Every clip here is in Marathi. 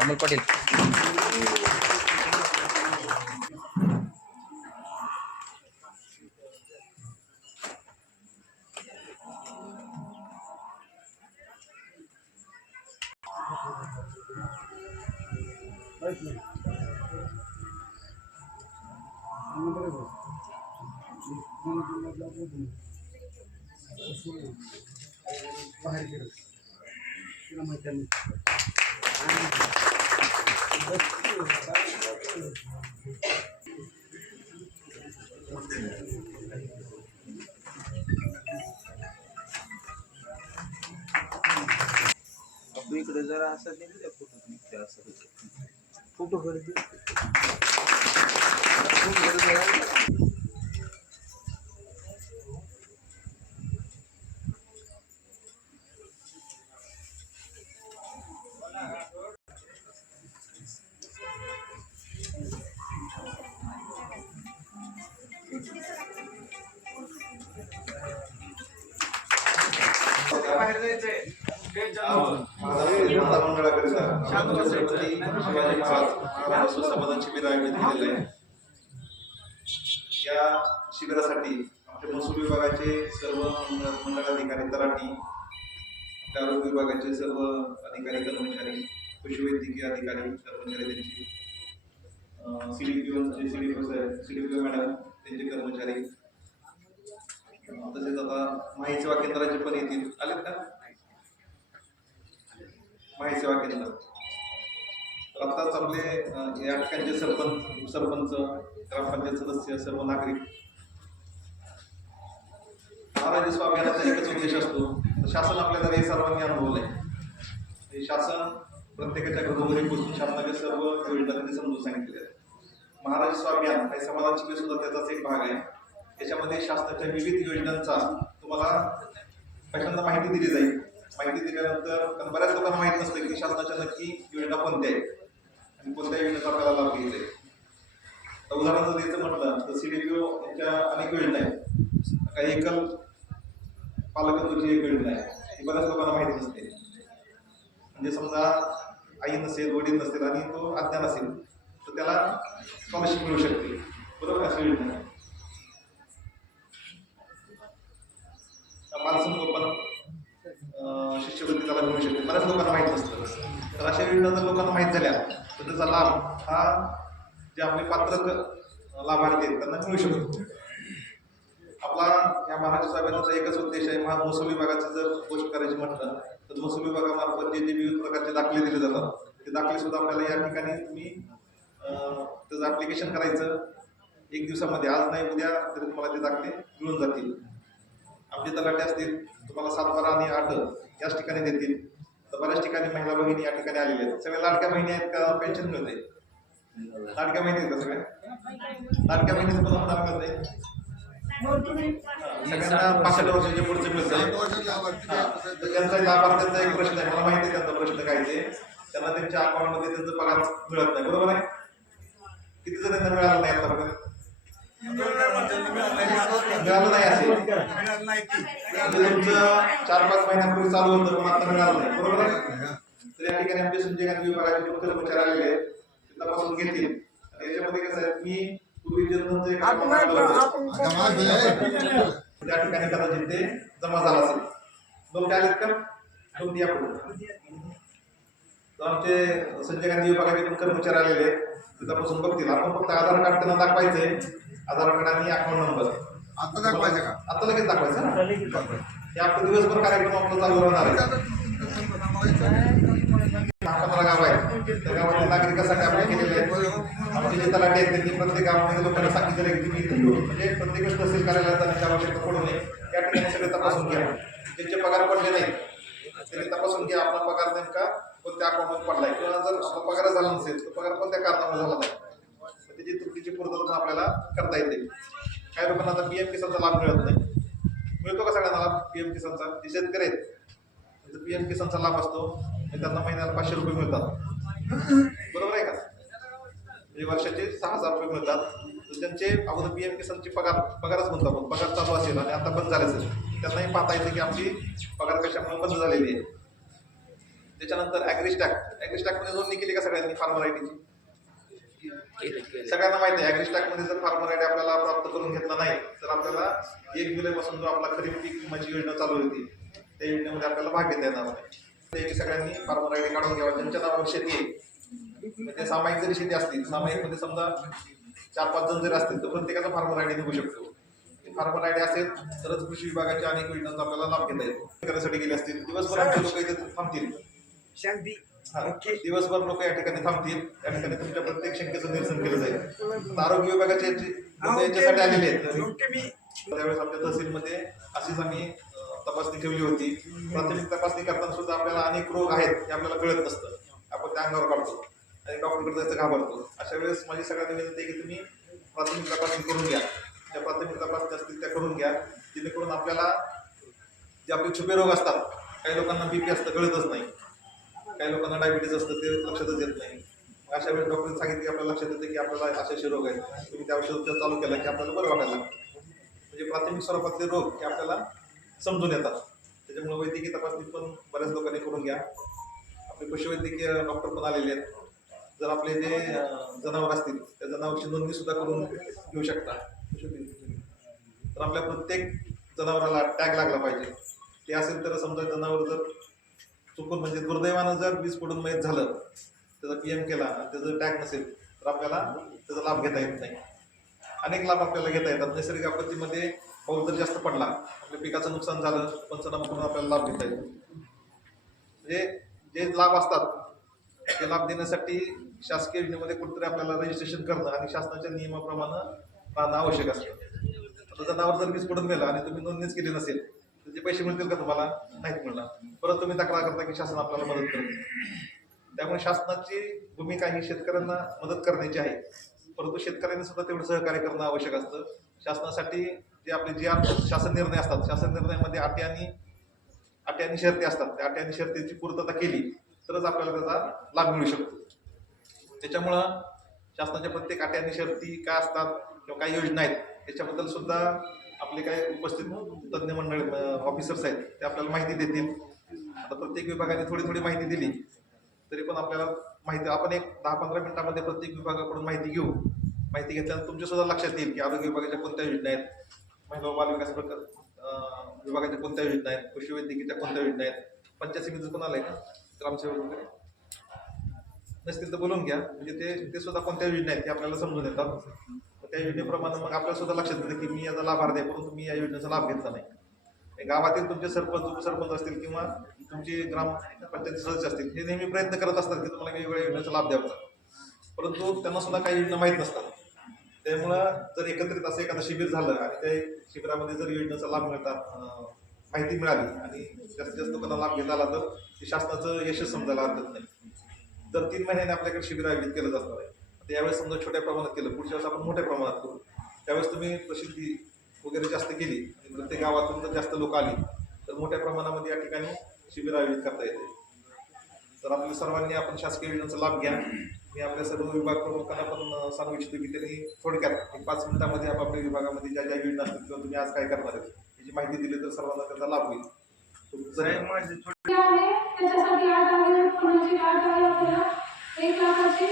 अमोल पाटील इकडे जरा असं दिलं फोटो निघते असं फोटो खरेदी. बाहेर जायचंय. शिबिर आयोजित केलेलं आहे. या शिबिरासाठी आमच्या महसूल विभागाचे सर्व मंडळ मंडळाधिकारी आपल्या आरोग्य विभागाचे सर्व अधिकारी कर्मचारी पशुवैद्यकीय अधिकारी कर्मचारी त्यांचे सी डी पी ओचे C D P C D P madam त्यांचे कर्मचारी तसेच आता माहिती सेवा केंद्राचे पण येतील. आलेत का? माहिती सेवा केंद्र. तर आत्ताच आपले या ठिकाणचे सरपंच सरपंच ग्रामपंचायत सदस्य सर्व नागरिक. महाराज स्वाभियानाचा एकच उद्देश असतो. शासन आपल्याला हे सर्वांनी अनुभवलंय. हे शासन प्रत्येकाच्या घरोघरी पोहोचून शासनाच्या सर्व योजना त्यांनी समजून सांगितलेल्या आहेत. महाराज स्वाभियान हे समाजाची सुद्धा त्याचाच एक भाग आहे. त्याच्यामध्ये शासनाच्या विविध योजनांचा तुम्हाला पहिल्यांदा माहिती दिली जाईल. माहिती दिल्यानंतर कारण बऱ्याच लोकांना माहीत नसतं की शासनाच्या नक्की योजना कोणत्या आहेत आणि कोणत्या योजनेचा आपल्याला लाभ घ्यायचा आहे तर उदाहरण जर द्यायचं म्हटलं तर सी डी पी ओ यांच्या अनेक योजना आहेत. काही एकल पालकत्वाची एक योजना आहे. ती बऱ्याच लोकांना माहिती नसते. म्हणजे समजा आई नसेल वडील नसेल आणि तो अज्ञान असेल तर त्याला स्कॉलरशिप मिळू शकते. बरोबर अशी योजना? आहे बालसंगोपन शिष्यवृत्ती त्याला मिळू शकते. बऱ्याच लोकांना माहीत नसतं तर अशा योजना जर लोकांना माहीत झाल्या तर त्याचा लाभ हा जे आपले पात्र लाभार्थी आहेत त्यांना मिळू शकतो. आपला या महाराष्ट्र साहेबांचा एकच उद्देश आहे महा महसूल विभागाचं जर गोष्ट करायची म्हटलं तर महसूल विभागामार्फत जे जे विविध प्रकारचे दाखले दिले जातात ते दाखले सुद्धा आपल्याला या ठिकाणी तुम्ही त्याचं ॲप्लिकेशन करायचं. एक दिवसामध्ये आज नाही उद्या तरी तुम्हाला ते दाखले मिळून जातील. आमचे तलाटे असतील तुम्हाला सात बारा आणि आठ याच ठिकाणी देतील. तर बऱ्याच ठिकाणी महिला भगिनी या ठिकाणी आलेल्या आहेत. सगळ्या लाडक्या बहिणी आहेत का पेन्शन मिळते लाडक्या बहिणी आहेत का सगळ्या लाडक्या बहिणीचं पण अनुदान मिळते सगळ्यांना पासष्ट वर्षाच्या पुढचे मिळते. तर त्यांचा लाभार्थ्यांचा एक प्रश्न आहे. मला माहिती आहे त्यांचा प्रश्न काय ते. त्यांना त्यांच्या अकाउंटमध्ये त्यांचा पगार मिळत नाही. बरोबर आहे? किती जण त्यांना मिळालं नाही आतापर्यंत? मिळालं नाही असेल तुमचं चार पाच महिन्यापूर्वी चालू होतं पण आता मिळालं नाही. बरोबर आहे? तर या ठिकाणी आमचे संजय गांधी विभागाचे कर्मचारी आलेले आहेत. ते तपासून घेतील. आणि याच्यामध्ये कसं आहे मी पूर्वी जनधनचं एक. त्या ठिकाणी कदाचित ते जमा झाला असेल. दोन काय आलेत का? दोन या पुढे तर आमचे संजय गांधी विभागाचे पण कर्मचारी आलेले आहेत. ते तपासून बघतील. आपण फक्त आधार कार्ड त्यांना दाखवायचंय. आधार कार्ड आणि अकाउंट नंबर. आता दाखवायचं का? आता लगेच दाखवायचं ना? हे आपलं दिवसभर कार्यक्रम आपला चालू राहणार आहे. गाव आहे. त्या गावातील नागरिकांसाठी आपण केलेले आमचे जे तलाठी आहेत त्यांनी प्रत्येक गावामध्ये लोकांना सांगितलेलं आहे की तुम्ही इथे येऊन म्हणजे प्रत्येक तहसील कार्यालयात जाण्याची आवश्यकता पडू नये. या ठिकाणी सगळे तपासून घ्या. पगार पडले नाहीत. त्यांनी तपासून घ्या आपला पगार नेमका कोणत्या अकाउंटमध्ये पडलाय? किंवा जर आपला पगार झाला नसेल तर पगार कोणत्या कारणामुळे झाला नाही? त्याची त्रुटीची पूर्तता आपल्याला करता येते. काही लोकांना आता पीएम किसानचा लाभ मिळत नाही. मिळतो का सगळ्यांना लाभ? पीएम किसानचा. जे शेतकरी आहेत त्यांचा पीएम किसानचा लाभ असतो. त्यांना महिन्याला पाचशे रुपये मिळतात. बरोबर आहे का? म्हणजे वर्षाचे सहा हजार रुपये मिळतात. तर ज्यांचे अगोदर पीएम किसानची पगार पगारच म्हणतो आपण. पगार चालू असेल आणि आता बंद झाले असेल त्यांनाही पाहता येतं की आमची पगार कशामुळे बंद झालेली आहे. त्याच्यानंतर ॲग्रिस्टॅक ॲग्रिस्टॅकमध्ये नोंदणी केली का सगळ्यांनी फार्मर आय डीची सगळ्यांना माहिती आहे ॲग्रिस्टॅकमध्ये जर फार्मर आयडी आपल्याला प्राप्त करून घेतला नाही तर आपल्याला एक जुलै पासून जो आपला खरीप पीक विम्याची योजना चालू होती त्या योजनेमध्ये आपल्याला भाग घेता येणार नाही. ते सगळ्यांनी फार्मर आयडी काढून घ्यावा ज्यांच्या नावावर शेती आहे. म्हणजे सामायिक जरी शेती असतील सामायिकमध्ये समजा चार पाच जण जरी असतील तर प्रत्येकाचा फार्मर आयडी निघू शकतो. फार्मर आयडी असेल तरच कृषी विभागाच्या अनेक योजनांचा आपल्याला लाभ घेता येतो. करण्यासाठी गेले असतील दिवसभर आमचे लोक इथे थांबतील. शांती. दिवसभर लोक या ठिकाणी थांबतील. त्या ठिकाणी तुमच्या प्रत्येक शंकेचं निरसन केलं जाईल. आरोग्य विभागाचे याच्यासाठी आलेले आहेत. त्यावेळेस आपल्या तहसीलमध्ये अशीच आम्ही तपासणी ठेवली होती. प्राथमिक तपासणी करताना सुद्धा आपल्याला अनेक रोग आहेत हे आपल्याला कळत नसतं. आपण त्या अंगावर काढतो. आणि डॉक्टरकडे जायचं घाबरतो. अशा वेळेस माझी सगळ्यांना विनंती आहे की तुम्ही प्राथमिक तपासणी करून घ्या. ज्या प्राथमिक तपासणी असतील त्या करून घ्या. जेणेकरून आपल्याला जे आपले छुपे रोग असतात काही लोकांना बीपी असतं कळतच नाही. काही लोकांना डायबिटीज असतं ते लक्षातच येत नाही. मग अशा वेळेस डॉक्टरने सांगितलं की आपल्याला लक्षात येतं की आपल्याला असे असे रोग आहेत. तुम्ही त्या औषध चालू केला की आपल्याला बरं वाटायला म्हणजे प्राथमिक स्वरूपातले रोग हे आपल्याला समजून येतात. त्याच्यामुळे वैद्यकीय तपासणी पण बऱ्याच लोकांनी करून घ्या. आपले पशुवैद्यकीय डॉक्टर पण आलेले आहेत. जर आपले जे जनावर असतील त्या जनावरची नोंदणी सुद्धा करून घेऊ शकता. तर आपल्या प्रत्येक जनावराला टॅग लागला पाहिजे. ते असेल तर समजा जनावर जर चुकून म्हणजे दुर्दैवानं जर वीज पडून मयत झालं त्याचा पी एम केला आणि त्याचं टॅग नसेल तर आपल्याला त्याचा लाभ घेता येत नाही. अनेक लाभ आपल्याला घेता येतात. नैसर्गिक आपत्तीमध्ये पाऊस जर जास्त पडला आपल्या पिकाचं नुकसान झालं पंचनामा करून आपल्याला लाभ घेता येतो. म्हणजे जे लाभ असतात ते लाभ देण्यासाठी शासकीय योजनेमध्ये कुठेतरी आपल्याला रजिस्ट्रेशन करणं आणि शासनाच्या नियमाप्रमाणे राहणं आवश्यक असतं. आता जनावर जर वीज पडून गेलं आणि तुम्ही नोंदणीच केली नसेल ते पैसे मिळतील का तुम्हाला? नाहीत मिळणार. परत तुम्ही तक्रार करता की शासन आपल्याला मदत करत त्यामुळे शासनाची भूमिका ही शेतकऱ्यांना मदत करण्याची आहे. परंतु शेतकऱ्यांनी सुद्धा तेवढं सहकार्य करणं आवश्यक असतं. शासनासाठी जे आपले जे शासन निर्णय असतात शासन निर्णयामध्ये अटी आणि अटी आणि शर्ती असतात. त्या अटी आणि शर्तीची पूर्तता केली तरच आपल्याला त्याचा लाभ मिळू शकतो. त्याच्यामुळं शासनाच्या प्रत्येक अटी आणि शर्ती काय असतात किंवा काही योजना आहेत त्याच्याबद्दल सुद्धा आपले काय उपस्थित तज्ज्ञ मंडळ ऑफिसर्स आहेत ते आपल्याला माहिती देतील. आता प्रत्येक विभागाने थोडी थोडी माहिती दिली तरी पण आपल्याला माहिती आपण एक दहा पंधरा मिनिटामध्ये प्रत्येक विभागाकडून माहिती घेऊ. माहिती घेतल्यानंतर तुमच्या सुद्धा लक्षात येईल की आरोग्य विभागाच्या कोणत्या योजना आहेत महिला बालविकास बाल विकास प्रकार विभागाच्या कोणत्या योजना आहेत पशुवैद्यकीच्या कोणत्या योजना आहेत पंचायत समितीचं कोण आलंय का? ग्रामसेवक वगैरे? नसतील तर बोलून घ्या. म्हणजे ते ते सुद्धा कोणत्या योजना आहेत ते आपल्याला समजून येतात. त्या योजनेप्रमाणे मग आपल्याला सुद्धा लक्षात येतं की मी याचा लाभार्थी आहे परंतु मी या योजनेचा लाभ घेतला नाही. गावातील तुमचे सरपंच उपसरपंच असतील किंवा तुमचे ग्राम पंचायत सदस्य असतील हे नेहमी प्रयत्न करत असतात की तुम्हाला वेगवेगळ्या योजनेचा लाभ द्यावा परंतु त्यांना सुद्धा काही योजना माहीत नसतात. त्यामुळं जर एकत्रित असं एखादं शिबिर झालं आणि त्या शिबिरामध्ये जर योजनेचा लाभ मिळतात माहिती मिळाली आणि जास्तीत जास्त लोकांना लाभ घेता आला तर ते शासनाचं यशच समजायला हरकत नाही. दर तीन महिन्याने आपल्याकडे शिबिर आयोजित केलं जाणार आहे यावेळेस समजा छोट्या प्रमाणात केलं पुढच्या वेळेस आपण मोठ्या प्रमाणात करू त्यावेळेस तुम्ही प्रसिद्धी वगैरे जास्त केली आणि प्रत्येक गावातून जर जास्त लोक आली तर मोठ्या प्रमाणामध्ये या ठिकाणी शिबिर आयोजित करता येते तर आपल्या सर्वांनी आपण शासकीय योजनेचा लाभ घ्या मी आपल्या सर्व विभाग प्रमुखांना पण सांगू इच्छितो की त्यांनी थोडक्यात एक पाच मिनिटामध्ये आपापल्या विभागामध्ये ज्या ज्या योजना असतील किंवा तुम्ही आज काय करणार आहेत याची माहिती दिली तर सर्वांना त्याचा लाभ होईल त्याच्यासाठी आठ एक लाखाची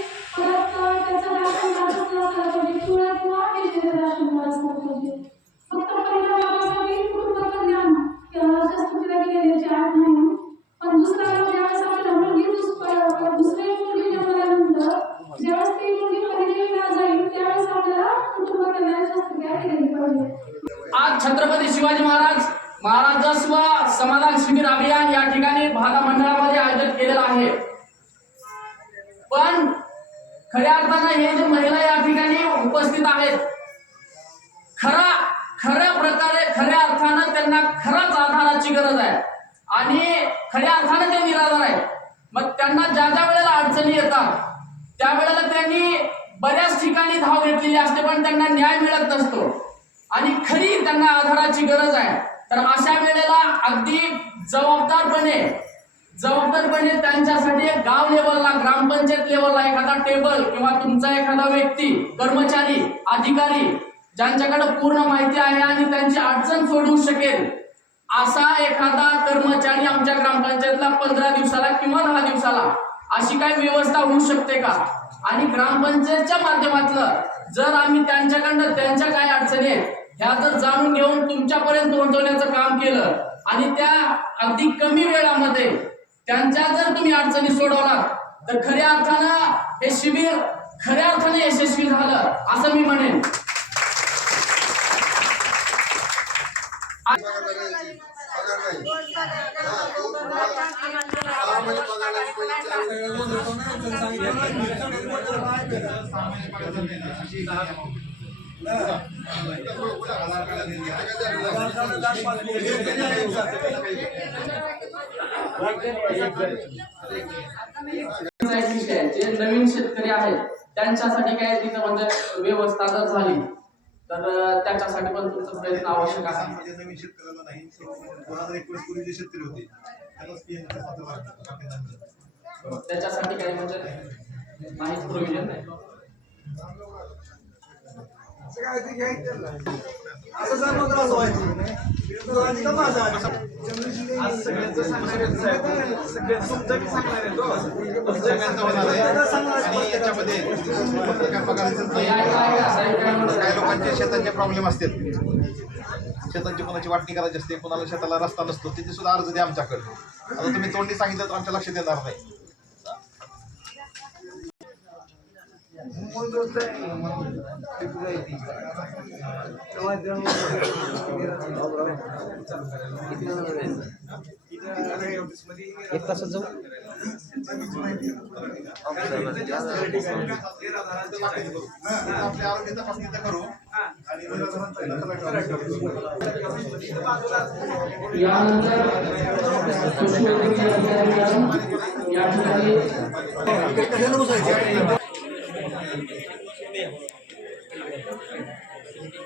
आज छत्रपती शिवाजी महाराज महाराजस्व समाधान शिबिर अभियान या ठिकाणी भागा मंडळामध्ये आयोजित केलेलं आहे. पण खऱ्या अर्थानं हे जे महिला या ठिकाणी उपस्थित आहेत खरा खऱ्या प्रकारे खऱ्या अर्थानं त्यांना खराच आधाराची गरज आहे. आणि खऱ्या अर्थानं ते निराधार आहेत. मग त्यांना ज्या ज्या वेळेला अडचणी येतात त्यावेळेला त्यांनी बऱ्याच ठिकाणी धाव घेतलेली असते पण त्यांना न्याय मिळत नसतो. आणि खरी त्यांना आधाराची गरज आहे. तर अशा वेळेला अगदी जबाबदारपणे जबाबदारपणे त्यांच्यासाठी एक गाव लेवलला ग्रामपंचायत लेवलला एखादा टेबल किंवा तुमचा एखादा व्यक्ती कर्मचारी अधिकारी ज्यांच्याकडे पूर्ण माहिती आहे आणि त्यांची अडचण सोडवू शकेल असा एखादा कर्मचारी आमच्या ग्रामपंचायतला पंधरा दिवसाला किंवा दहा दिवसाला अशी काही व्यवस्था होऊ शकते का? आणि ग्रामपंचायतच्या माध्यमातलं जर आम्ही त्यांच्याकडनं त्यांच्या काय अडचणी आहेत ह्या जर जाणून घेऊन तुमच्यापर्यंत पोहोचवण्याचं काम केलं. आणि त्या अगदी कमी वेळामध्ये त्यांच्या जर तुम्ही अडचणी सोडवलात तर खऱ्या अर्थानं हे शिबिर खऱ्या अर्थाने यशस्वी झालं असं मी म्हणेन. जे नवीन शेतकरी आहेत त्यांच्यासाठी काय तिथं म्हणजे व्यवस्था जर झाली तर त्याच्यासाठी पण तुमचा प्रयत्न आवश्यक आहे म्हणजे नवीन शेतकऱ्याला नाही दोन हजार एकोणीस पूर्वी जे शेतकरी होते. त्याच्यासाठी काही म्हणजे नाहीच प्रोव्हिजन नाही असं जर असं व्हायचं व्हायचं का माझं आज सगळ्यांचं सांगणार आहे साहेब. सगळ्यांचं तुमचं बी सांगणार आहे तो. सगळ्यांचं होणार आहे. दादा सांगणार आहे. आणि याच्यामध्ये पत्रकार पगाराचंच हे म्हणतात? काही लोकांचे शेतांचे प्रॉब्लेम असतात शेतांची कोणाची वाटणी करायची असते कोणाला शेताला रस्ता नसतो तिथे सुद्धा अर्ज द्या आमच्याकडे आता तुम्ही तोंडी सांगितलं तर आमच्या लक्षात येणार नाही एक तासात जाऊ आपल्या आरोग्य तपासणी तर करू आणि यानंतर पशुवैद्यकीय अधिकारी मॅडम या ठिकाणी जेव्हा पगाराचे